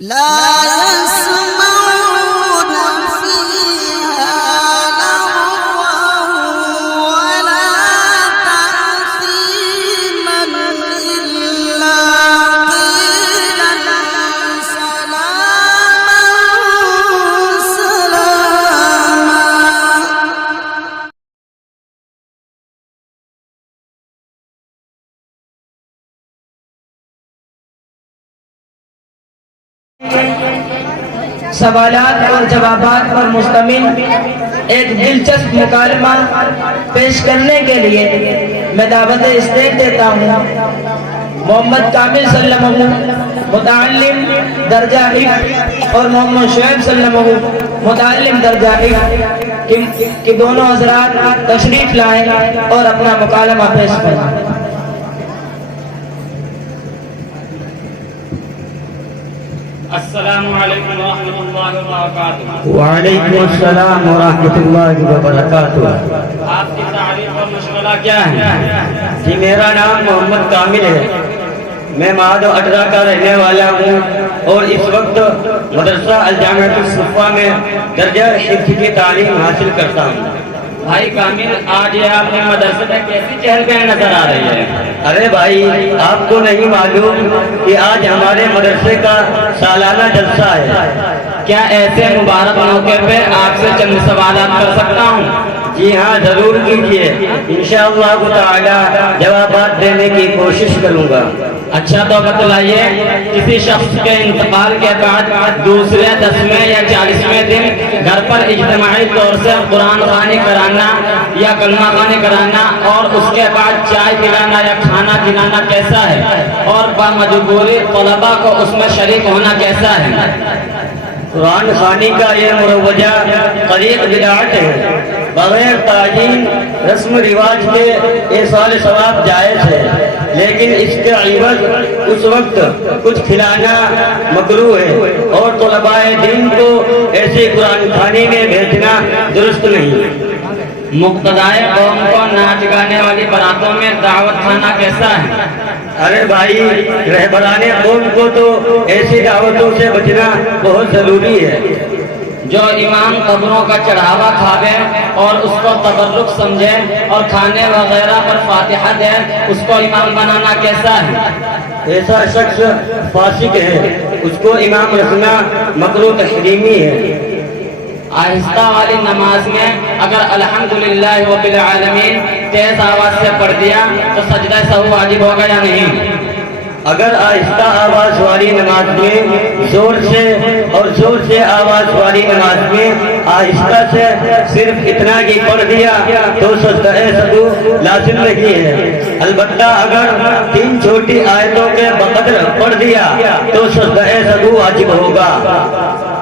لا يسمعون فيها لغوا ولا تأثيما إلا قيلا سلاما سلاما. سوالات اور جوابات پر مشتمل ایک دلچسپ مکالمہ پیش کرنے کے لیے میں دعوت استعداد دیتا ہوں محمد کامل صلی اللہ علیہ وسلم متعلم درجہ حفظ اور محمد شعیب صلی اللہ علیہ وسلم متعلم درجہ حفظ کہ دونوں حضرات تشریف لائیں اور اپنا مکالمہ پیش کریں. السلام علیکم ورحمۃ اللہ وبرکاتہ. وعلیکم السلام ورحمۃ اللہ وبرکاتہ. آپ کی تعریف اور مشغلہ کیا ہے؟ جی میرا نام محمد کامل ہے. میں مادو اٹرا کا رہنے والا ہوں اور اس وقت مدرسہ الجامعۃ الصفا میں درجہ حفظ کی تعلیم حاصل کرتا ہوں. بھائی کامل، آج یہ آپ نے مدرسے میں کیسی چہل پہل نظر آ رہی ہے؟ ارے بھائی، آپ کو نہیں معلوم کہ آج ہمارے مدرسے کا سالانہ جلسہ ہے. کیا ایسے مبارک موقع پہ آپ سے چند سوالات کر سکتا ہوں؟ جی ہاں، ضرور کیجیے. انشاءاللہ تعالی جوابات دینے کی کوشش کروں گا. اچھا تو بتلائیے، کسی شخص کے انتقال کے بعد دوسرے 10ویں یا 40ویں دن گھر پر اجتماعی طور سے قرآن خوانی کرانا یا کلمہ خوانی کرانا اور اس کے بعد چائے پلانا یا کھانا کھلانا کیسا ہے، اور بامجبوری طلباء کو اس میں شریک ہونا کیسا ہے؟ قرآن خوانی کا یہ مروجہ طریق بدعت ہے. بغیر تعین رسم رواج کے ایصال ثواب جائز ہے، لیکن اس کے عوض اس وقت کچھ کھلانا مکروہ ہے اور طلباء دین کو ایسی قرآن خوانی میں بھیجنا درست نہیں. مقتدائے قوم کو ناچ گانے والی براتوں میں دعوت کھانا کیسا ہے؟ ارے بھائی، رہبران قوم کو تو ایسی دعوتوں سے بچنا بہت ضروری ہے. جو امام قبروں کا چڑھاوا کھاوے اور اس کو تبرک سمجھے اور کھانے وغیرہ پر فاتحہ دے، اس کو امام بنانا کیسا ہے؟ ایسا شخص فاسق ہے، اس کو امام رکھنا مکروہ تحریمی ہے. آہستہ والی نماز میں اگر الحمدللہ رب العالمین تیز آواز سے پڑھ دیا تو سجدہ سہو واجب ہوگا یا نہیں؟ اگر آہستہ آواز والی نماز میں زور سے اور زور سے آواز والی نماز میں آہستہ سے صرف اتنا ہی پڑھ دیا تو سجدہ سہو لازم نہیں ہے. البتہ اگر 3 چھوٹی آیتوں کے بقدر پڑھ دیا تو سجدہ سہو واجب ہوگا.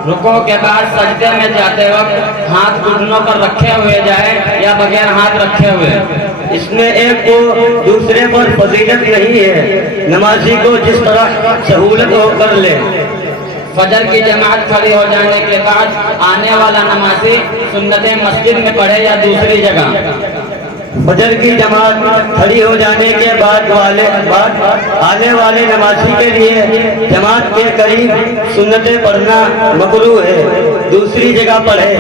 رکوع کے بعد سجدے میں جاتے وقت ہاتھ گھٹنوں پر رکھے ہوئے جائے یا بغیر ہاتھ رکھے ہوئے؟ اس میں ایک کو دوسرے پر فضیلت نہیں ہے. نمازی کو جس طرح سہولت ہو کر لے. فجر کی جماعت کھڑی ہو جانے کے بعد آنے والا نمازی سنتیں مسجد میں پڑھے یا دوسری جگہ؟ فجر کی جماعت کھڑی ہو جانے کے بعد آنے والے نمازی کے لیے جماعت کے قریب سنتیں پڑھنا مکروہ ہے. دوسری جگہ پڑھے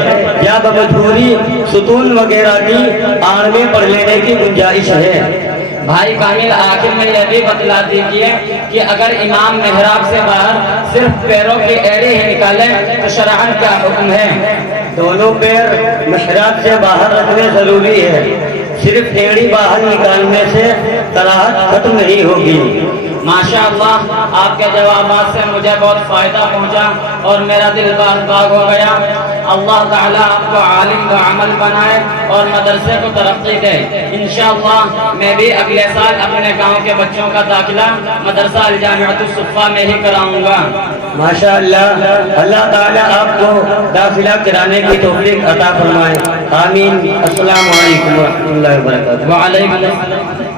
یا بمجبوری ستون وغیرہ کی آڑ میں پڑھ لینے کی گنجائش ہے. بھائی کامل، آخر میں یہ بھی بتلا دیجیے کہ اگر امام محراب سے باہر صرف پیروں کی ایڑی ہی نکالے تو شرعاً کیا حکم ہے؟ دونوں پیر محراب سے باہر رکھنے ضروری ہے. صرف ایڑی باہر نکالنے سے کراہت ختم نہیں ہوگی. ماشاءاللہ، آپ کے جوابات سے مجھے بہت فائدہ پہنچا اور میرا دل باغ باغ ہو گیا. اللہ تعالیٰ آپ کو عالم و عمل بنائے اور مدرسے کو ترقی دے. انشاءاللہ میں بھی اگلے سال اپنے گاؤں کے بچوں کا داخلہ مدرسہ الجامعۃ الصفا میں ہی کراؤں گا. ماشاءاللہ، اللہ تعالیٰ آپ کو داخلہ کرانے کی توفیق عطا فرمائے. آمین. السلام علیکم ورحمۃ اللہ وبرکاتہ. وعلیکم السلام.